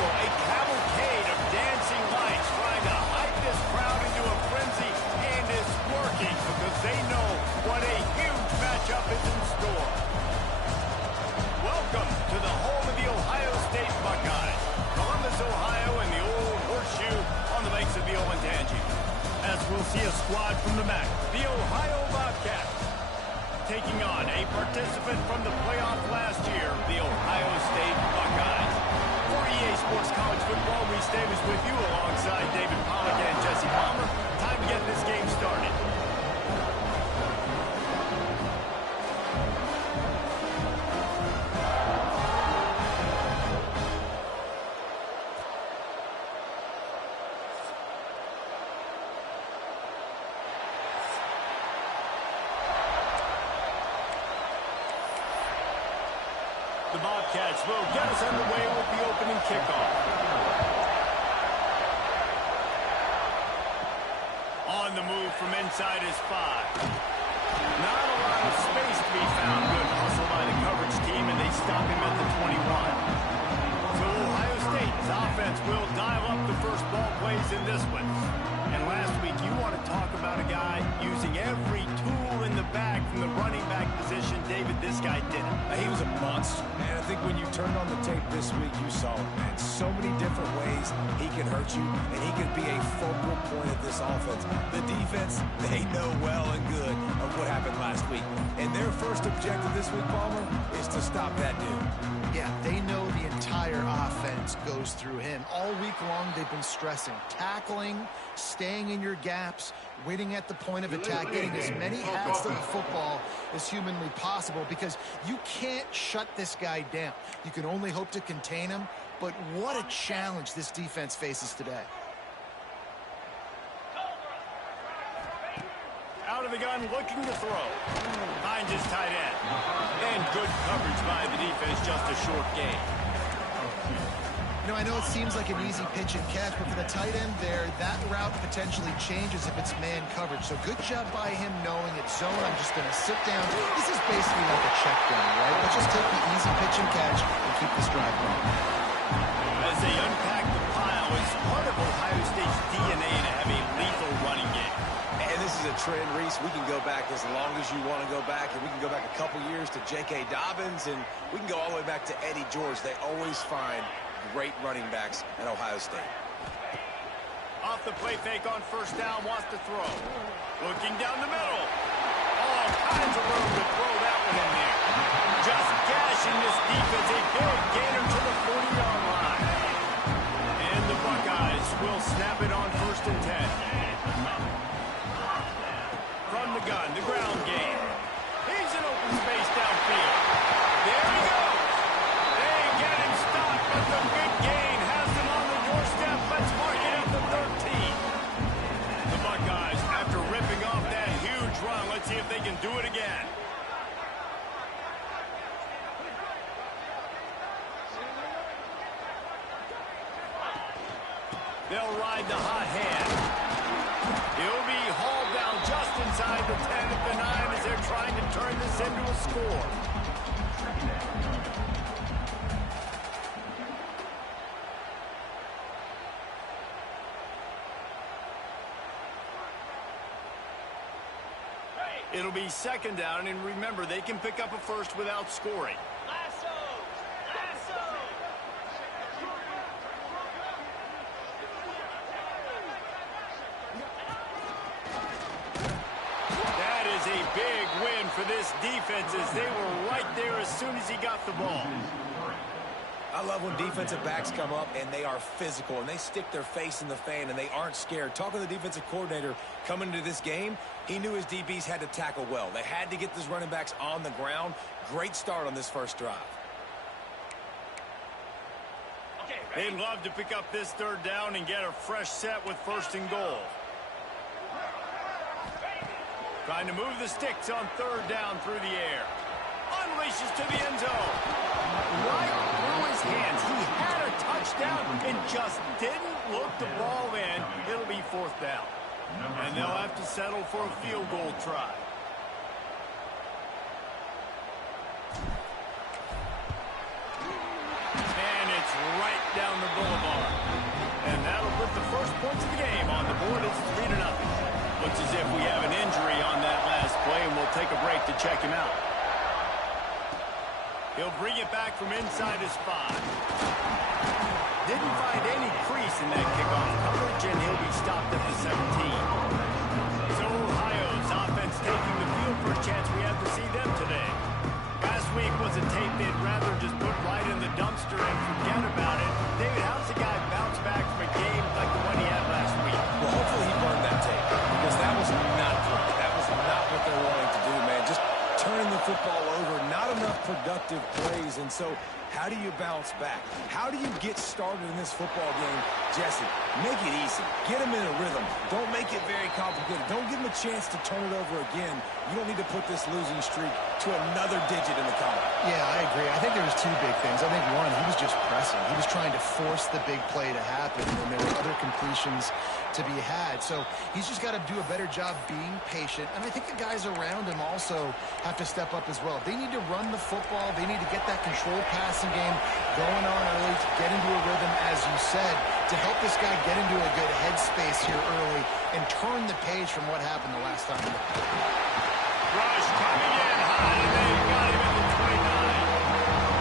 a cavalcade of dancing lights trying to hype this crowd into a frenzy, and it's working because they know what a huge matchup is in store. Welcome to the home of the Ohio State Buckeyes, Columbus, Ohio, and the old horseshoe on the banks of the Olentangy. As we'll see a squad from the MAC, the Ohio Bobcats, taking on a participant from the playoff last year, the Ohio State Buckeyes. For EA Sports College Football, Reese Davis with you alongside David Pollack and Jesse Palmer. Time to get this game started. The Bobcats will get us underway with the opening kickoff. On the move from inside is 5. Not a lot of space to be found. Good hustle by the coverage team, and they stop him at the 21. So Ohio State's offense will dial up the first ball plays in this one. And last week, you want to talk about a guy using every tool in the bag from the running back position. David, this guy did it. He was a monster, man. I think when you turned on the tape this week, you saw it, man. So many different ways he can hurt you, and he can be a focal point of this offense. The defense, they know well and good of what happened last week. And their first objective this week, Palmer, is to stop that dude. Yeah, they know the entire offense goes through him. All week long, they've been stressing tackling, staying in your gaps, winning at the point of attack, getting as many hats to the football as humanly possible, because you can't shut this guy down. You can only hope to contain him, but what a challenge this defense faces today. Out of the gun, looking to throw. Finds his tight end. And good coverage by the defense, just a short gain. You know, I know it seems like an easy pitch and catch, but for the tight end there, that route potentially changes if it's man coverage. So good job by him knowing it's zone. I'm just going to sit down. This is basically like a check down, right? Let's just take the easy pitch and catch and keep this drive going. As they unpack the pile, it's part of Ohio State's DNA to have a lethal running game. And this is a trend, Reese. We can go back as long as you want to go back, and we can go back a couple years to J.K. Dobbins, and we can go all the way back to Eddie George. They always find great running backs at Ohio State. Off the play fake on first down, wants to throw. Looking down the middle. All kinds of room to throw that one in there. Just gashing this defense. A big gainer to the 40-yard line. And the Buckeyes will snap it on first and 10. From the gun, the ground game. He's in open space downfield. There he goes. They get him stopped, but the big gain has him on the doorstep. Let's mark it at the 13. The Buckeyes, after ripping off that huge run, let's see if they can do it again. They'll ride the hot hand. He'll be hauled down just inside the 10 at the 9 as they're trying to turn this into a score. It'll be second down, and remember, they can pick up a first without scoring. That is a big win for this defense as they were right there as soon as he got the ball. I love when defensive backs come up and they are physical and they stick their face in the fan and they aren't scared. Talking to the defensive coordinator coming into this game, he knew his DBs had to tackle well. They had to get these running backs on the ground. Great start on this first drive. They'd love to pick up this third down and get a fresh set with first and goal. Trying to move the sticks on third down through the air. Unleashes to the end zone. Right through his hands. He had a touchdown and just didn't look the ball in. It'll be fourth down. And they'll have to settle for a field goal try. And it's right down the middle points of the game. On the board, it's 3-0. Looks as if we have an injury on that last play, and we'll take a break to check him out. He'll bring it back from inside his 5. Didn't find any crease in that kickoff coverage, and he'll be stopped at the 17. So Ohio's offense taking the field for a chance we have to see them today. Last week was a tape they'd rather just put right in the dumpster and forget about it. David, how's the guy bounce back from a game like the one he had last week? Well, hopefully he burned that tape because that was not good. That was not what they're wanting to do, man. Just turning the football over, not enough productive plays, and so how do you bounce back? How do you get started in this football game? Jesse, make it easy. Get him in a rhythm. Don't make it very complicated. Don't give him a chance to turn it over again. You don't need to put this losing streak to another digit in the column. Yeah, I agree. I think there was two big things. I think one, he was just pressing. He was trying to force the big play to happen, and there were other completions to be had. So he's just got to do a better job being patient, and I think the guys around him also have to step up as well. They need to run the football. They need to get that control passing game going on early to get into a rhythm, as you said, to help this guy get into a good headspace here early and turn the page from what happened the last time. Rush coming in high, and they got him at the 29.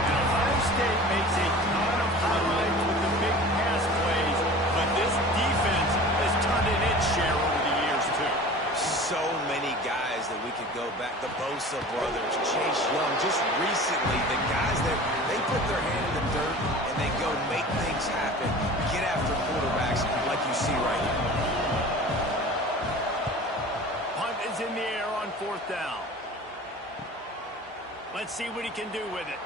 And Ohio State makes a ton of highlights with the big pass plays, but this defense has turned in its share over the years, too. So many guys that we could go back. The Bosa brothers, Chase Young, just recently, the guys that they put their hand in the dirt and they go make things happen, get after quarterbacks like you see right now. Punt is in the air on 4th down. Let's see what he can do with it.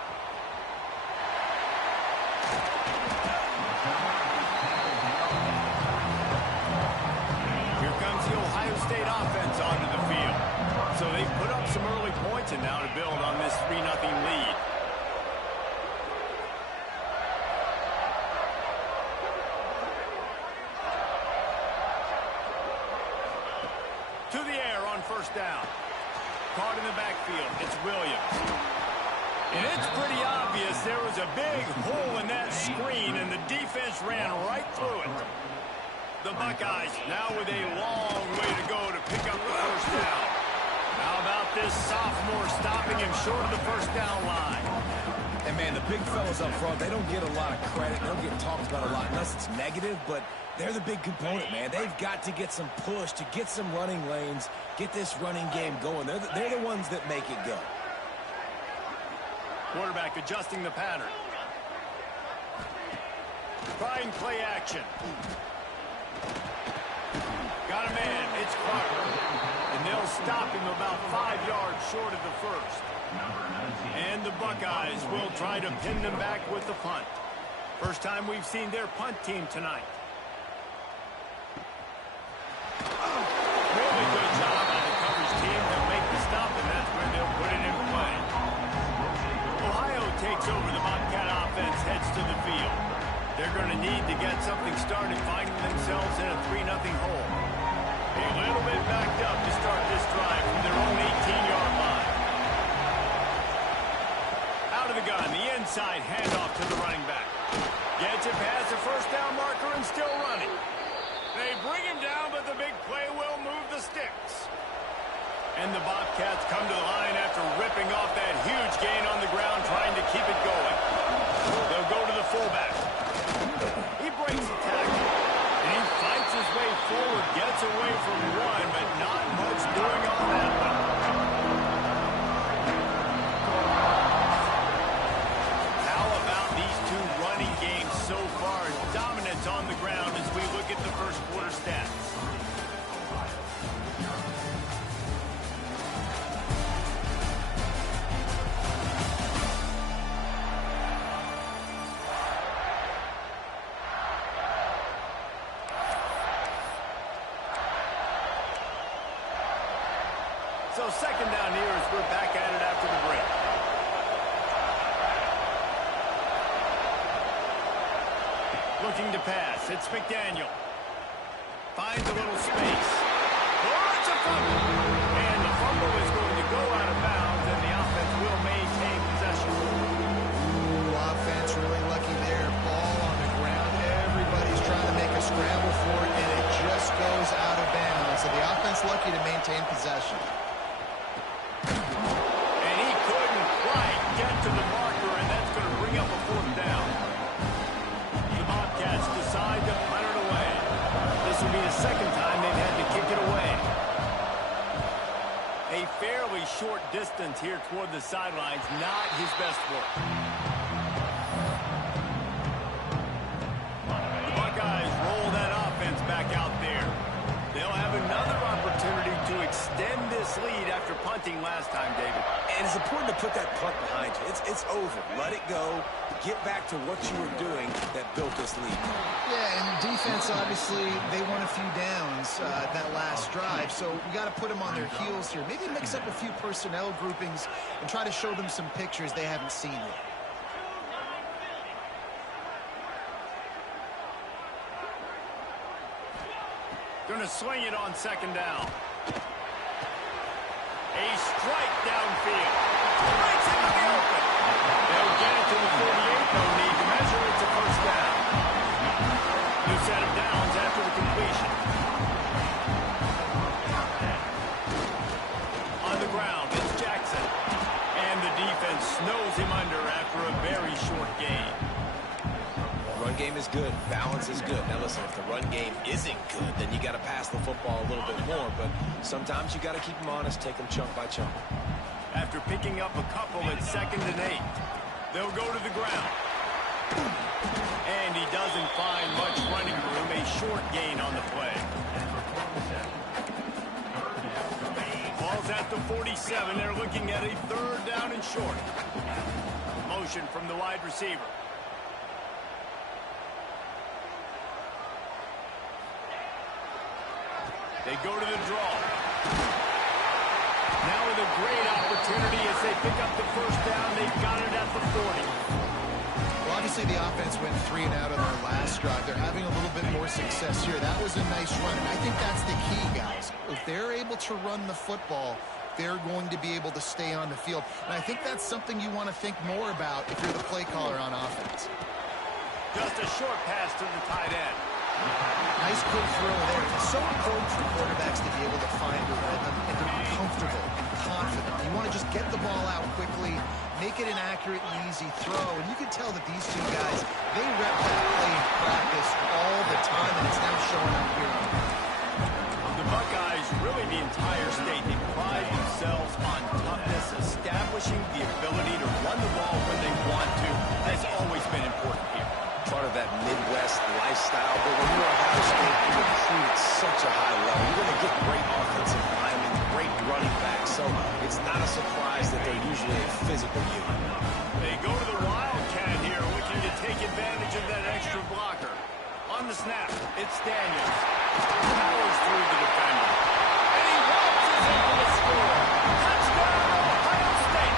Here comes the Ohio State offense onto the field. So they put up some early points and now to build on this 3-0 lead. To the air on 1st down. Caught in the backfield. It's Williams. And it's pretty obvious there was a big hole in that screen, and the defense ran right through it. The Buckeyes now with a long way to go to pick up the 1st down. How about this sophomore stopping him short of the 1st down line? And, man, the big fellas up front, they don't get a lot of credit. They don't get talked about a lot unless it's negative, but they're the big component, man. They've got to get some push, to get some running lanes, get this running game going. They're the ones that make it go. Quarterback adjusting the pattern. Trying play action. Got a man. It's Carter. And they'll stop him about 5 yards short of the 1st. And the Buckeyes will try to pin them back with the punt. First time we've seen their punt team tonight. Really good job on the coverage team to make the stop, and that's where they'll put it in play. Ohio takes over. The Bobcat offense heads to the field. They're going to need to get something started, finding themselves in a 3-0 hole. A little bit backed up to start this drive from their own 18-yard line. Out of the gun, the inside handoff to the running back. Gets it past the 1st down marker and still running. They bring him down, but the big play will move the sticks. And the Bobcats come to the line after ripping off that huge gain on the ground, trying to keep it going. They'll go to the fullback. He breaks the tackle, and he fights his way forward, gets away from one, but not much doing on that one. How about these two running games so far? Dominance on the ground as we look at the 1st quarter stats. So 2nd down here as we're back at it after the break. Looking to pass. It's McDaniel. Finds a little space. Oh, it's a fumble. And the fumble is going to go out of bounds, and the offense will maintain possession. Ooh, offense really lucky there. Ball on the ground. Everybody's trying to make a scramble for it, and in possession. And he couldn't quite get to the marker, and that's going to bring up a fourth down. The Bobcats decide to punt it away. This will be the second time they've had to kick it away. A fairly short distance here toward the sidelines, not his best work. The Buckeyes roll that offense back out there. They'll have another opportunity to extend this lead after punting last time, David. And it's important to put that punt behind you. It's over. Let it go. Get back to what you were doing that built this lead. Yeah, and defense, obviously, they won a few downs that last drive, so we got to put them on their heels here. Maybe mix up a few personnel groupings and try to show them some pictures they haven't seen yet. Going to swing it on second down. A strike downfield. Breaks into the open. They'll get it to the 48. No need to measure. It's a first down. New set of downs after the completion. On the ground, it's Jackson. And the defense snows him under after a very short gain. Run game is good. Balance is good. Now listen, if the run game isn't good, then you got to pass the football a little bit more. But sometimes you got to keep them honest, take them chunk by chunk. After picking up a couple at 2nd and 8, they'll go to the ground. And he doesn't find much running room. A short gain on the play. Ball's at the 47. They're looking at a 3rd down and short. Motion from the wide receiver. They go to the draw. Now with a great opportunity as they pick up the first down. They've got it at the 40. Well, obviously the offense went 3 and out on their last drive. They're having a little bit more success here. That was a nice run, and I think that's the key, guys. If they're able to run the football, they're going to be able to stay on the field. And I think that's something you want to think more about if you're the play caller on offense. Just a short pass to the tight end. Nice quick throw there. It's so important for quarterbacks to be able to find a rhythm and to be comfortable and confident. You want to just get the ball out quickly, make it an accurate and easy throw. And you can tell that these two guys, they rep that play in practice all the time, and it's now showing up here. The Buckeyes, really the entire state, they pride themselves on toughness. Establishing the ability to run the ball when they want to has always been important here. Part of that Midwest lifestyle, but when you're Ohio State, you recruit at such a high level. You're going to get great offensive linemen, great running backs, so it's not a surprise that they're usually a physical unit. They go to the Wildcat here, looking to take advantage of that extra blocker. On the snap, it's Daniels. Powers through the defender. And he launches into the score. Touchdown, Ohio State!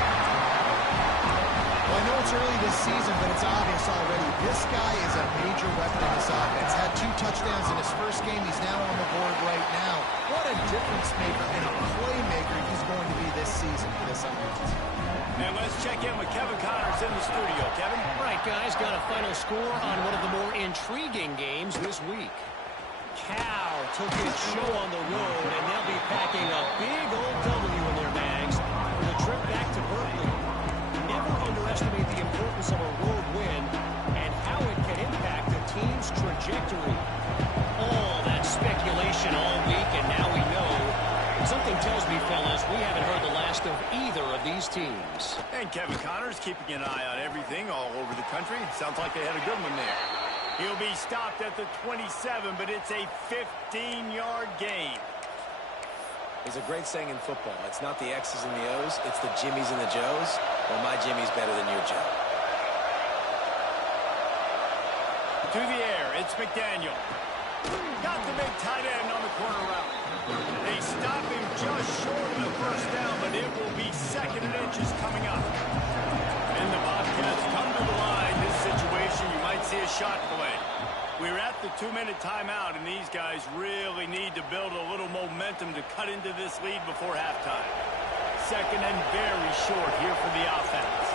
Well, I know it's early this season, but it's obvious already. This guy is a major weapon in this offense. Had 2 touchdowns in his first game. He's now on the board right now. What a difference maker and a playmaker he's going to be this season for this offense. And let's check in with Kevin Connors in the studio. Kevin? All right, guys, got a final score on one of the more intriguing games this week. Cal took its show on the road, and they'll be packing a big old W in their bags for the trip back to Berkeley. Never underestimate the importance of a road win and how it can impact a team's trajectory. All that speculation all week, and now we know. Something tells me, fellas, we haven't heard the last of either of these teams. And Kevin Connors keeping an eye on everything all over the country. Sounds like they had a good one there. He'll be stopped at the 27, but it's a 15-yard gain. There's a great saying in football. It's not the X's and the O's, it's the Jimmies and the Joes. Well, my Jimmy's better than your Joe. To the air, it's McDaniel. Got the big tight end on the corner route. They stop him just short of the first down, but it will be 2nd and inches coming up. And the Bobcats come to the line. This situation, you might see a shot play. We're at the 2-minute timeout, and these guys really need to build a little momentum to cut into this lead before halftime. 2nd and very short here for the offense.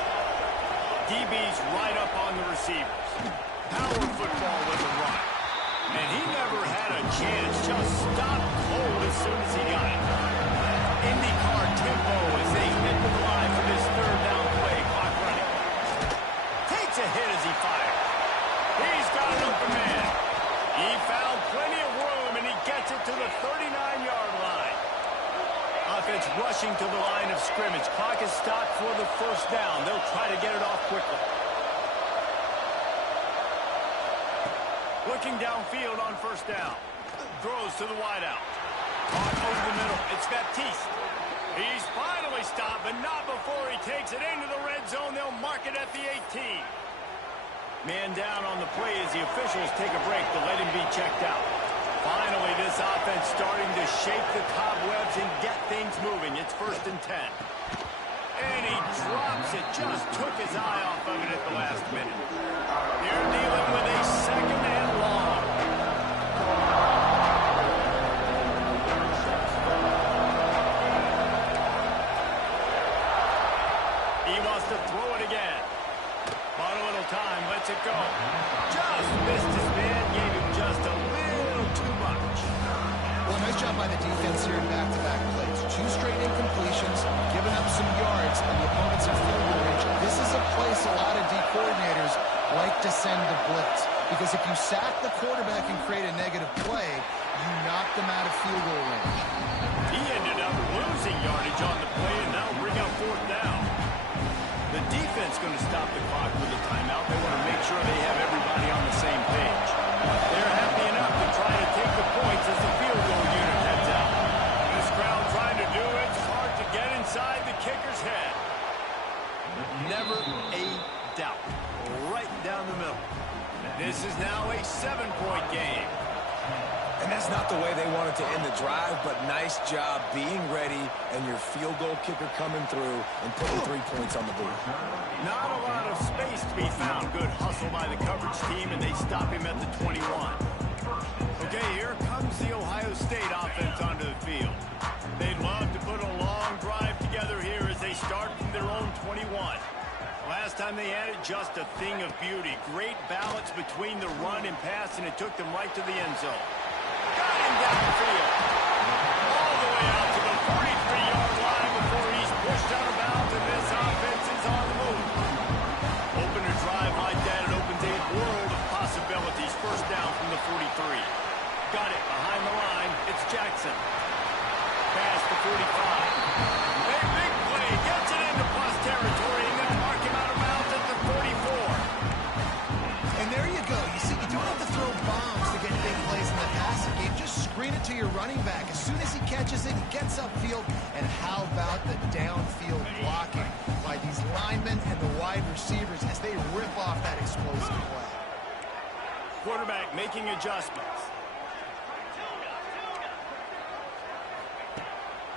DB's right up on the receivers. Power football with a run. And he never had a chance, just stopped cold as soon as he got it. IndyCar tempo as they head to the line for this third down play. Clock running. Takes a hit as he fires. He's got an open man. He found plenty of room, and he gets it to the 39-yard line. Offense rushing to the line of scrimmage. Clock is stopped for the first down. They'll try to get it off quickly. Looking downfield on first down. Throws to the wideout. Caught over the middle. It's Baptiste. He's finally stopped, but not before he takes it into the red zone. They'll mark it at the 18. Man down on the play as the officials take a break to let him be checked out. Finally, this offense starting to shake the cobwebs and get things moving. It's 1st and 10. And he drops it. Just took his eye off of it at the last minute. They're dealing with a 2nd and long. He wants to throw it again. Bought a little time, lets it go. Just missed his man, gave him just a little too much. Well, nice job by the defense here in back-to-back plays. 2 straight incompletions, giving up some yards, and the opponents are field goal range. This is a place a lot of D coordinators like to send to blitz, because if you sack the quarterback and create a negative play, you knock them out of field goal range. He ended up losing yardage on the play, and that'll bring up 4th down. The defense going to stop the clock with a timeout. They want to make sure they have everybody on the same page. They're happy enough to try to take the points as the field goal unit heads out. This crowd trying to do it. It's hard to get inside the kicker's head. Never a doubt. Right down the middle. This is now a 7-point game. And that's not the way they wanted to end the drive, but nice job being ready and your field goal kicker coming through and putting 3 points on the board. Not a lot of space to be found. Good hustle by the coverage team, and they stop him at the 21. Okay, here comes the Ohio State offense onto the field. They'd love to put a long drive together here as they start from their own 21. Last time they had it, just a thing of beauty. Great balance between the run and pass, and it took them right to the end zone. Got him downfield. All the way out to the 43-yard line before he's pushed out of bounds, and this offense is on the move. Open a drive like that, it opens a world of possibilities. First down from the 43. Got it behind the line. It's Jackson. Past the 45. A big play. Gets it into plus territory, and they'll mark him out of bounds at the 44. And there you go. You see, you don't have to throw bombs to get big plays in the passing game. Just screen it to your running back. As soon as he catches it, he gets upfield. And how about the downfield blocking by these linemen and the wide receivers as they rip off that explosive play? Quarterback making adjustments.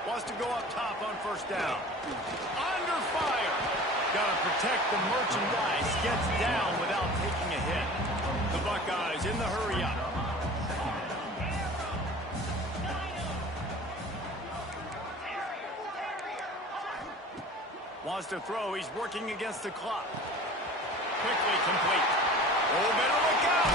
Wants to go up top on first down. Under fire. Got to protect the merchandise. Gets down without taking a hit. The Buckeyes in the hurry up. Wants to throw. He's working against the clock. Quickly complete. Oh, better look out.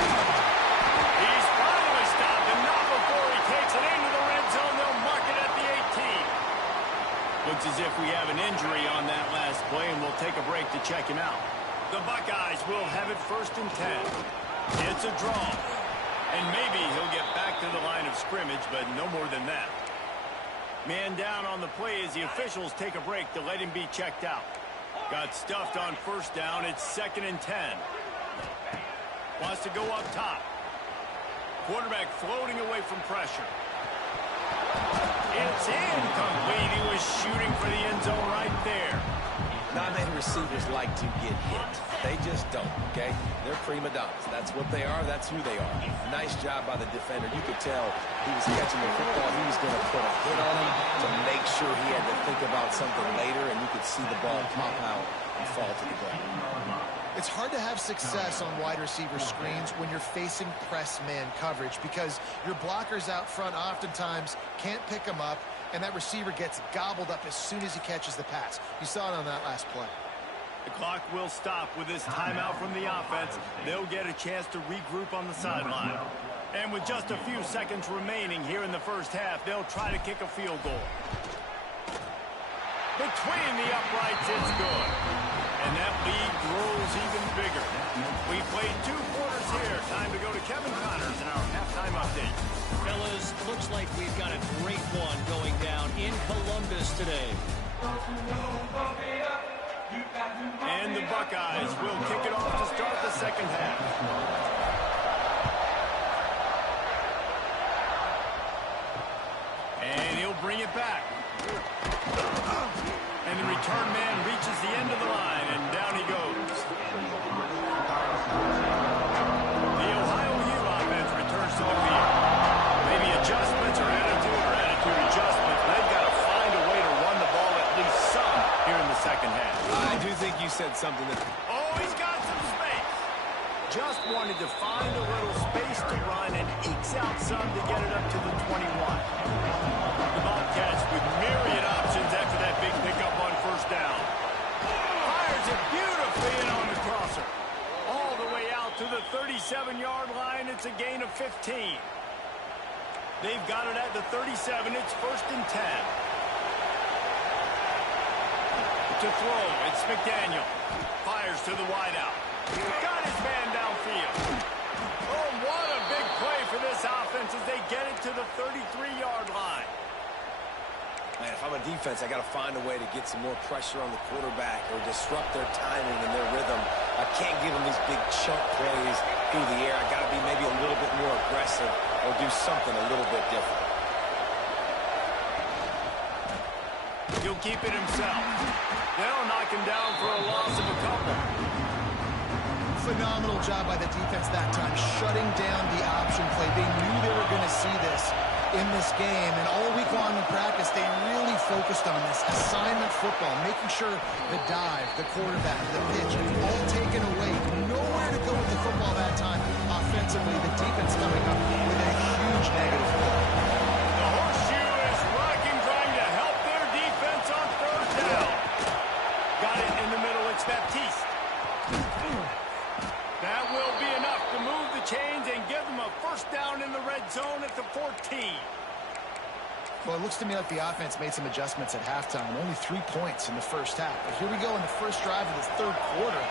He's finally stopped, and not before he takes it into the red zone. They'll mark it at the 18. Looks as if we have an injury on that last play, and we'll take a break to check him out. The Buckeyes will have it 1st and 10. It's a draw. And maybe he'll get back to the line of scrimmage, but no more than that. Man down on the play as the officials take a break to let him be checked out. Got stuffed on first down. It's 2nd and 10. Wants to go up top. Quarterback floating away from pressure. It's incomplete. He was shooting for the end zone right there. Not many receivers like to get hit. They just don't, okay? They're prima donnas. That's what they are. That's who they are. Nice job by the defender. You could tell he was catching the football. He was going to put a hit on him to make sure he had to think about something later, and you could see the ball pop out and fall to the ground. It's hard to have success on wide receiver screens when you're facing press man coverage because your blockers out front oftentimes can't pick them up, and that receiver gets gobbled up as soon as he catches the pass. You saw it on that last play. The clock will stop with this timeout from the offense. They'll get a chance to regroup on the sideline. And with just a few seconds remaining here in the first half, they'll try to kick a field goal. between the uprights. It's good. And that lead grows even bigger. We played 2 quarters here. Time to go to Kevin Connors in our halftime update. Fellas, looks like we've got a great one going down in Columbus today. And the Buckeyes will kick it off to start the second half. And he'll bring it back. And the return man reaches the end of the line, and down he goes. The Ohio U offense returns to the field. Maybe adjustments or attitude adjustments. They've got to find a way to run the ball at least some here in the second half. I do think you said something that... Oh, he's got some space. Just wanted to find a little space to run and ekes out some to get it up to the 21. The Bobcats with myriad options after that big pickup on first down. Fires it beautifully in on the crosser. All the way out to the 37-yard line. It's a gain of 15. They've got it at the 37. It's 1st and 10. To throw, it's McDaniel. Fires to the wideout. Got his man downfield. Oh, what a big play for this offense as they get it to the 33-yard line. Man, if I'm a defense, I got to find a way to get some more pressure on the quarterback or disrupt their timing and their rhythm. I can't give them these big chunk plays through the air. I got to be maybe a little bit more aggressive or do something a little bit different. He'll keep it himself. They'll knock him down for a loss of a couple. Phenomenal job by the defense that time, shutting down the option play. They knew they were going to see this in this game, and all week long in practice, they really focused on this assignment football, making sure the dive, the quarterback, the pitch, all taken away. Nowhere to go with the football that time. Offensively, the defense coming up with a huge negative play. The horseshoe is rocking, trying to help their defense on 3rd down. Got it in the middle. It's Baptiste. That will be enough to move the chains and give them a 1st down in the red zone at the 14. Well, it looks to me like the offense made some adjustments at halftime. Only 3 points in the first half. But here we go in the first drive of this 3rd quarter.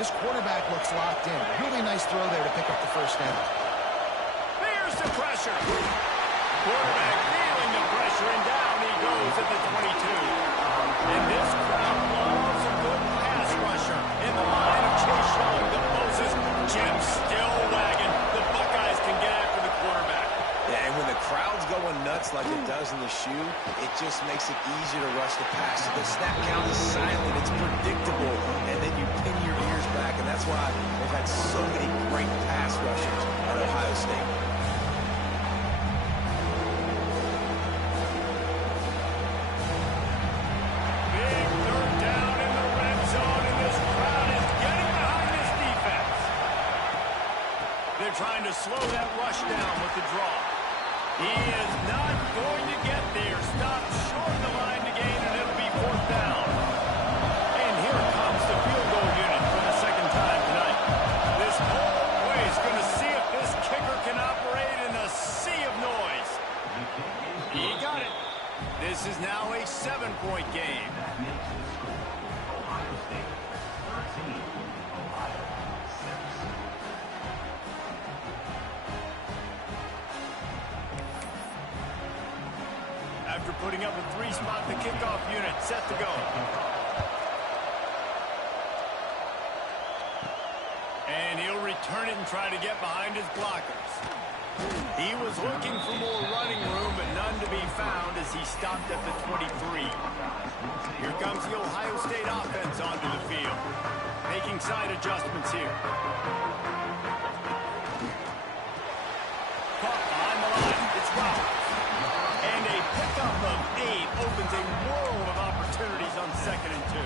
This quarterback looks locked in. Really nice throw there to pick up the 1st down. There's the pressure. Quarterback feeling the pressure, and down he goes at the 22. And this crowd loves a good pass rusher in the line of Chase Young. The Moses, Jim still wagging. The Buckeyes can get after the quarterback. Yeah, and when the crowd's going nuts like it does in the shoe, it just makes it easier to rush the pass. So the snap count is silent. It's predictable. And then you pin your ears back, and that's why they've had so many great pass rushers at Ohio State. Big 3rd down in the red zone, and this crowd is getting behind this defense. They're trying to slow that rush down with the draw. He is not going to get there. Stop short of the line to gain, and it'll be 4th down. And here comes the field goal unit for the 2nd time tonight. This whole play is going to see if this kicker can operate in a sea of noise. He got it. This is now a 7-point game. After putting up a 3-spot, the kickoff unit set to go. And he'll return it and try to get behind his blockers. He was looking for more running room, but none to be found as he stopped at the 23. Here comes the Ohio State offense onto the field, making side adjustments here. Caught behind the line. It's Roberts. And a pickup of 8 opens a world of opportunities on 2nd and 2.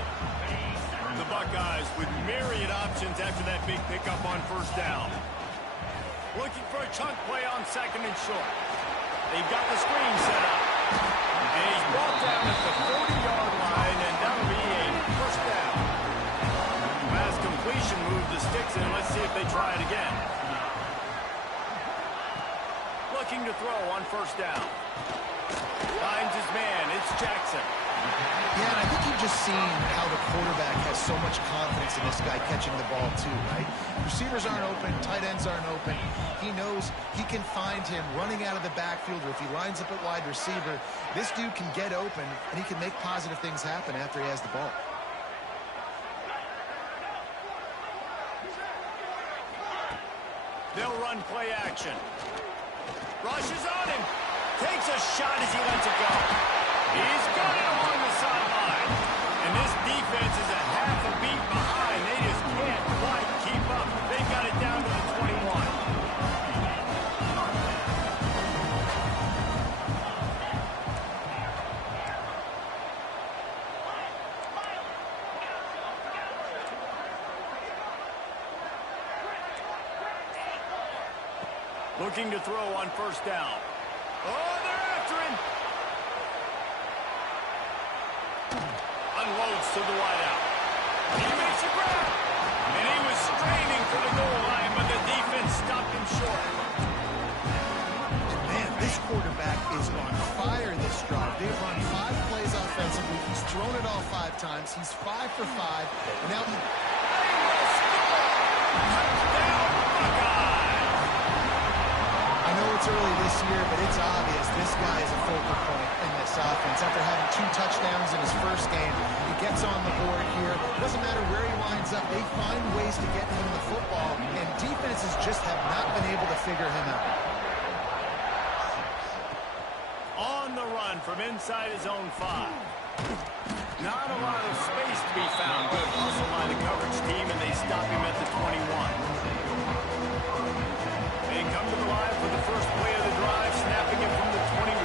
The Buckeyes with myriad options after that big pickup on 1st down. Looking for a chunk play on 2nd and short. They've got the screen set up. And he's brought down at the 40-yard line, and that'll be a 1st down. Pass completion moved the sticks in. Let's see if they try it again. Looking to throw on 1st down. Finds his man. It's Jackson. Yeah, and I think you've just seen how the quarterback has so much confidence in this guy catching the ball too, right? Receivers aren't open, tight ends aren't open. He knows he can find him running out of the backfield, or if he lines up at wide receiver, this dude can get open, and he can make positive things happen after he has the ball. They'll run play action. Rushes on him. Takes a shot as he lets it go. He's got it along the sideline. And this defense is a half a beat behind. They just can't quite keep up. They've got it down to the 21. Looking to throw on first down. Oh, they're after him. Unloads to the wideout. He makes a grab. And he was straining for the goal line, but the defense stopped him short. And man, this quarterback is on fire this drive. They've run 5 plays offensively. He's thrown it all 5 times. He's 5 for 5. And now he... Touchdown, Buckeye! I know it's early this year, but it's obvious this guy is a focal point in this offense. After having 2 touchdowns in his first game, he gets on the board here. Doesn't matter where he lines up. They find ways to get him the football, and defenses just have not been able to figure him out. On the run from inside his own 5. Not a lot of space to be found. Good hustle by the coverage team, and they stop him at the 21. They come to the line for the first play of the drive, snapping it from the 21.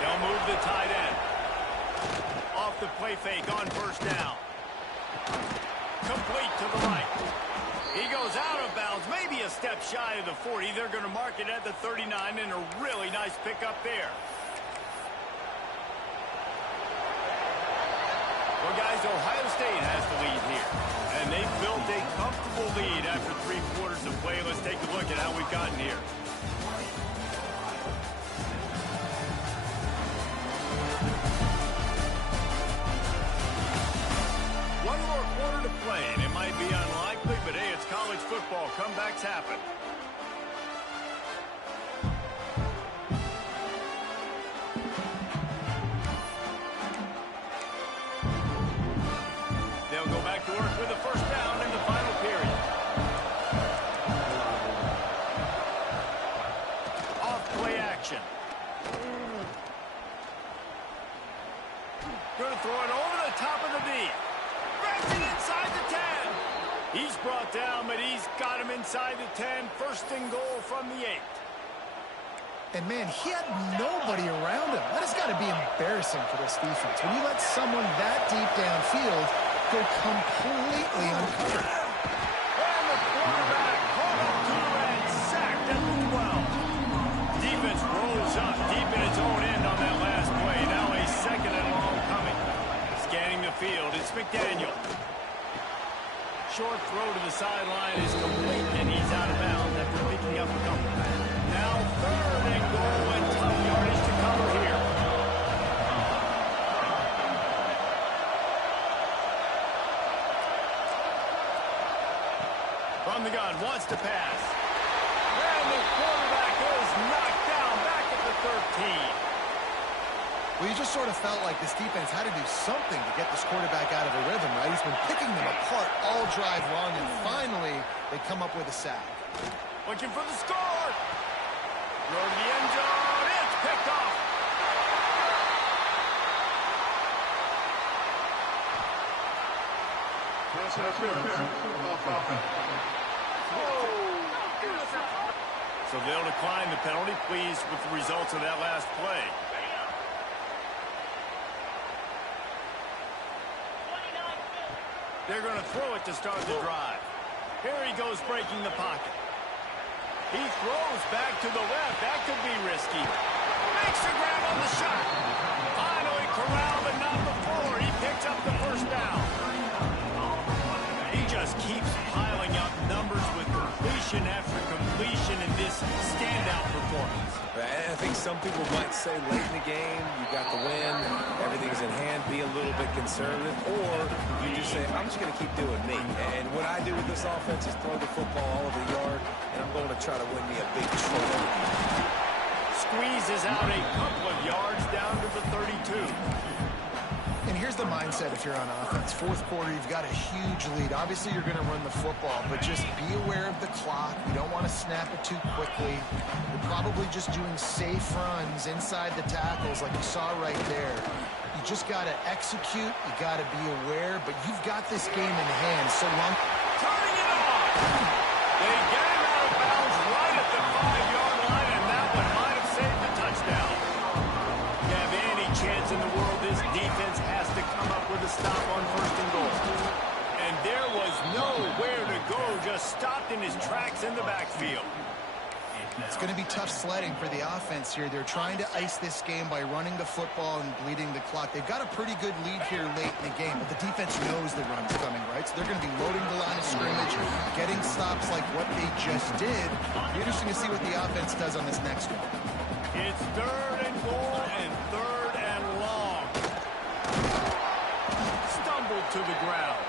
They'll move the tight end. Off the play fake on first down. Complete to the right. He goes out of bounds, maybe a step shy of the 40. They're going to mark it at the 39, and a really nice pickup there. Well, guys, Ohio State has the lead here. And they've built a comfortable lead after 3 quarters of play. Let's take a look at how we've gotten here. One more quarter to play, and it might be unlikely, but hey, it's college football. Comebacks happen. They'll go back to work with a first down in the final period. Off play action. Going to throw it over the top of the D. Grabs it inside the 10. He's brought down, but he's got him inside the 10. First and goal from the 8. And, man, he had nobody around him. That has got to be embarrassing for this defense. When you let someone that deep downfield go completely uncovered. And the quarterback caught up to and sacked at the 12. Defense rolls up deep in its own end on that last play. Now a second and long coming. Scanning the field, it's McDaniel. Short throw to the sideline is complete, and he's out of bounds after picking up a couple. Now third and goal, and tough yardage to cover here. From the gun, wants to pass. And the quarterback is knocked down back at the 13. Well, you just sort of felt like this defense had to do something to get this quarterback out of a rhythm, right? He's been picking them apart all drive long, and finally they come up with a sack. Looking for the score. Throw to the end zone. It's picked off. So they'll decline the penalty. Pleased with the results of that last play. They're going to throw it to start the drive. Here he goes breaking the pocket. He throws back to the left. That could be risky. Makes a grab on the shot. Finally corralled, but not before. He picks up the first down. He just keeps piling up numbers with completion after completion in this standout performance. I think some people might say late in the game, you got the win, everything's in hand, be a little bit conservative, or you just say, I'm just going to keep doing me. And what I do with this offense is throw the football all over the yard, and I'm going to try to win me a big trophy. Squeezes out a couple of yards down to the 32. And here's the mindset if you're on offense. Fourth quarter, you've got a huge lead. Obviously, you're going to run the football, but just be aware of the clock. You don't want to snap it too quickly. You're probably just doing safe runs inside the tackles like you saw right there. You just got to execute. You got to be aware, but you've got this game in hand. So long. Turning it off. They get him out of bounds right at the 5-yard line, and that one might have saved the touchdown. You have any chance in the world, this defense has to come up with a stop on 1st and goal. And there was nowhere to go, just stopped in his tracks in the backfield. It's going to be tough sledding for the offense here. They're trying to ice this game by running the football and bleeding the clock. They've got a pretty good lead here late in the game, but the defense knows the run's coming, right? So they're going to be loading the line of scrimmage, getting stops like what they just did. Be interesting to see what the offense does on this next one. It's 3rd and goal and 3rd and long. Stumbled to the ground.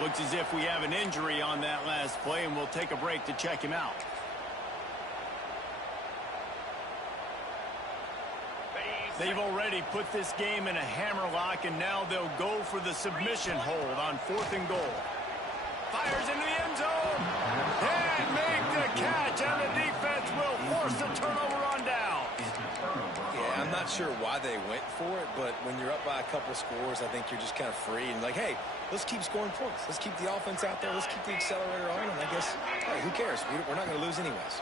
Looks as if we have an injury on that last play, and we'll take a break to check him out. They've already put this game in a hammerlock, and now they'll go for the submission hold on 4th and goal. Fires into the end zone. And make the catch, and the defense will force a turnover on down. Yeah, I'm not sure why they went for it, but when you're up by a couple scores, I think you're just kind of free and like, hey, let's keep scoring points. Let's keep the offense out there. Let's keep the accelerator on, and I guess, hey, who cares? We're not going to lose anyways.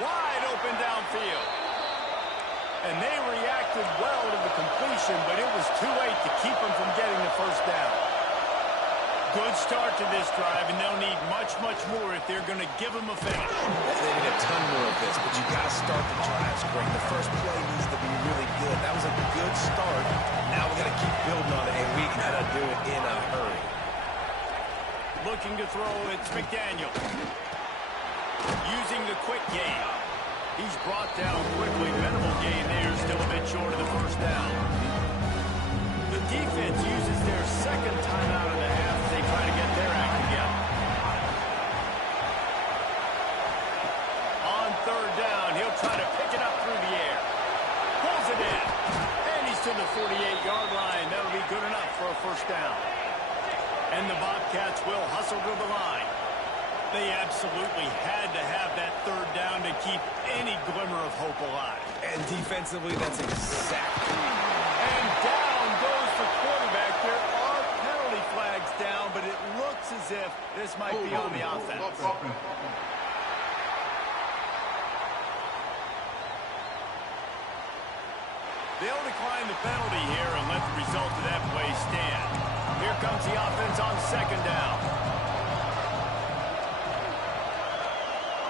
Wide open downfield. And they reacted well to the completion, but it was too late to keep them from getting the 1st down. Good start to this drive, and they'll need much, much more if they're going to give them a finish. They need a ton more of this, but you got to start the drives great. The first play needs to be really good. That was a good start. Now we're going to keep building on it, and we got to do it in a hurry. Looking to throw, it's McDaniel. Using the quick game. He's brought down quickly. Minimal gain there, still a bit short of the 1st down. The defense uses their 2nd timeout of the half as they try to get their act together. On 3rd down, he'll try to pick it up through the air. Pulls it in. And he's to the 48-yard line. That'll be good enough for a 1st down. And the Bobcats will hustle to the line. They absolutely had to have that 3rd down to keep any glimmer of hope alive. And defensively, that's exactly. And down goes the quarterback. There are penalty flags down, but it looks as if this might be on the offense. They'll decline the penalty here and let the result of that play stand. Here comes the offense on 2nd down.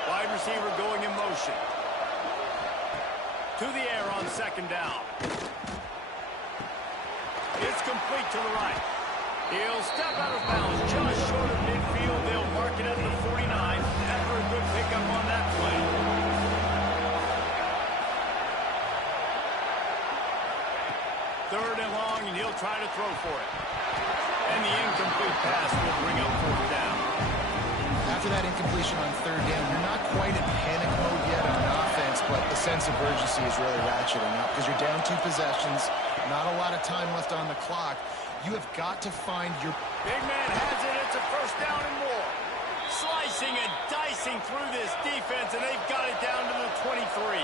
Wide receiver going in motion. To the air on 2nd down. It's complete to the right. He'll step out of bounds just short of midfield. They'll mark it at the 49 after a good pickup on that play. Third and long, and he'll try to throw for it. And the incomplete pass will bring up 4th down. After that incompletion on 3rd down, you're not quite in panic mode yet on offense, but the sense of urgency is really ratcheting up because you're down 2 possessions, not a lot of time left on the clock. You have got to find your... Big man has it. It's a 1st down and more. Slicing and dicing through this defense, and they've got it down to the 23.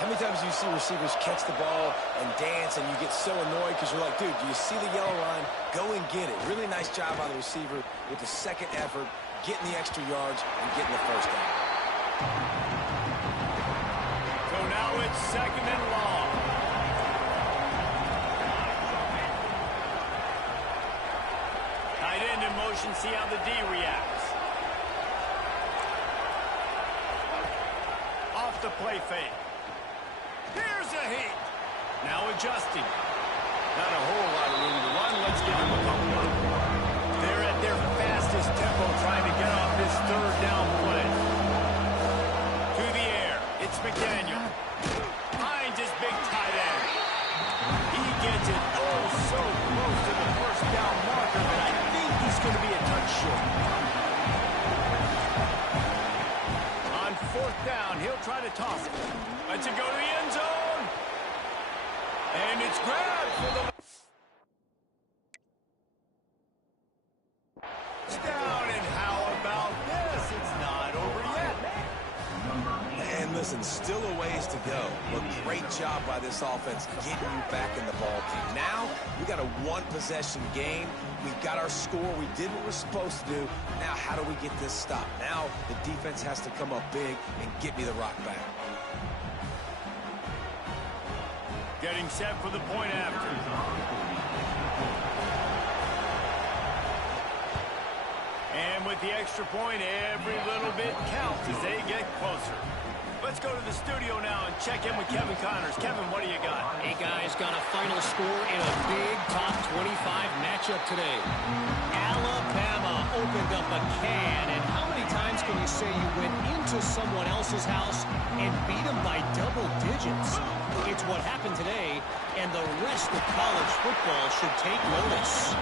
How many times do you see receivers catch the ball and dance and you get so annoyed because you're like, dude, do you see the yellow line? Go and get it. Really nice job by the receiver with the 2nd effort, getting the extra yards and getting the 1st down. So now it's 2nd and long. Tight end in motion, see how the D reacts. Off the play fake. Here's a heat. Now adjusting. Not a whole lot of room to run. Let's give him a couple. They're at their fastest his tempo trying to get off this third down play. To the air. It's McDaniel. Finds his big tight end. He gets it oh so close to the first down marker, but I think he's going to be a touch short. On fourth down, he'll try to toss it. Lets it go to the end zone. And it's grabbed for the down, and how about this? It's not over yet. And listen, still a ways to go, but great job by this offense getting you back in the ball game. Now, we got a one-possession game. We've got our score. We did what we're supposed to do. Now, how do we get this stopped? Now, the defense has to come up big and get me the rock back. Getting set for the point after. And with the extra point, every little bit counts as they get closer. Let's go to the studio now and check in with Kevin Connors. Kevin, what do you got? Hey, guys, got a final score in a big top 25 matchup today. Alabama opened up a can, and how many times can you say you went into someone else's house and beat them by double digits? It's what happened today, and the rest of college football should take notice.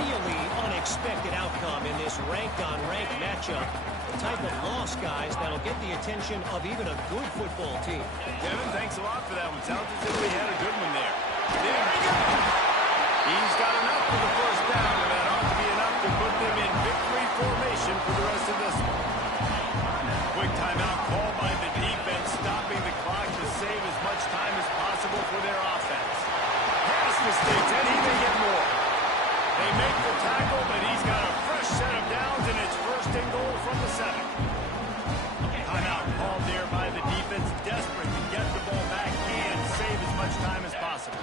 Really unexpected outcome in this ranked-on-ranked matchup. The type of loss, guys, that'll get the attention of even a good football team. Kevin, thanks a lot for that one. Sounds as if we had a good one there. There we go. He's got enough for the first down, and that ought to be enough to put them in victory formation for the rest of this one. Quick timeout called by the defense, stopping the clock to save as much time as possible for their offense. Pass mistakes, and he may get more. They make the tackle, but he's got a fresh set of downs, and it's first and goal from the 7. Timeout called there by the defense, desperate to get the ball back and save as much time as possible.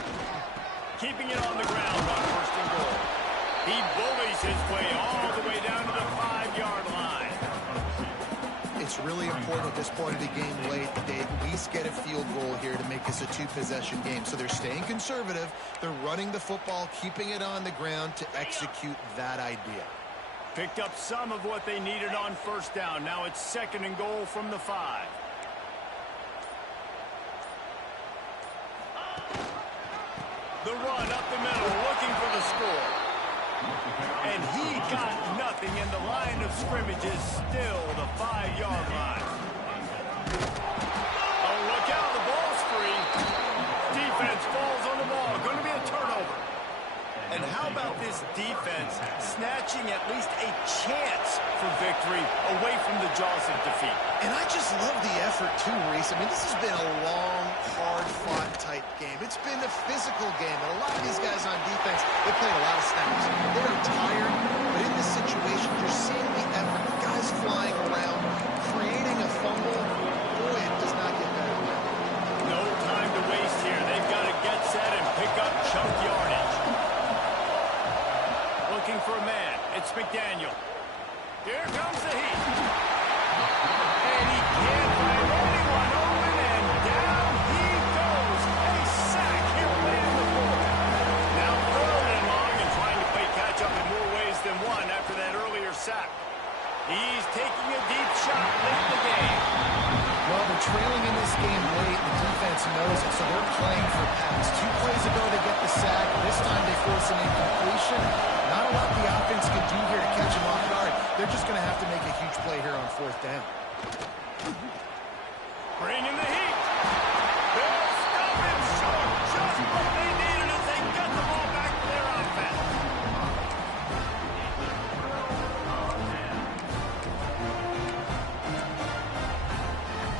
Keeping it on the ground on first and goal. He bullies his way all the way down to the 5-yard line. It's really important at this point of the game late that they at least get a field goal here to make this a two-possession game. So they're staying conservative. They're running the football, keeping it on the ground to execute that idea. Picked up some of what they needed on first down. Now it's second and goal from the 5. The run up the middle, looking for the score. And he got nothing, and the line of scrimmage is still the 5-yard line. Oh, look out, the ball's free. Defense falls on the ball. Going to be a turnover. And how about this defense snatching at least a chance for victory away from the jaws of defeat? And I just love the effort too, Reese. I mean, this has been a long, hard-fought type game. It's been a physical game, and a lot of these guys on defense, they played a lot of snaps. They're tired, but in this situation, you're seeing the effort. Guys flying around, creating a fumble. Boy, it does not get better. No time to waste here. They've got to get set and pick up chunk yardage. Looking for a man. It's McDaniel. Here comes the heat. And he can't find anyone open, and down he goes. A sack. He'll land the ball. Now third and long and trying to play catch-up in more ways than one after that earlier sack. He's taking a deep shot late in the game. Well, they're trailing in this game late. The defense knows it, so they're playing for pass. 2 plays ago, they get the sack. This time, they force an incompletion. Not a lot the offense can do here to catch him off guard. They're just going to have to make a huge play here on fourth down. Bring in the heat. They'll stop him short. Just what they needed as they get the ball back to their offense.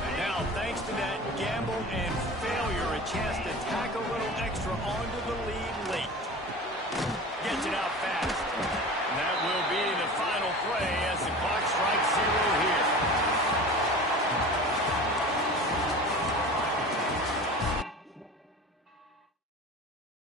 And now, thanks to that gamble and failure, a chance to tack a little extra onto the lead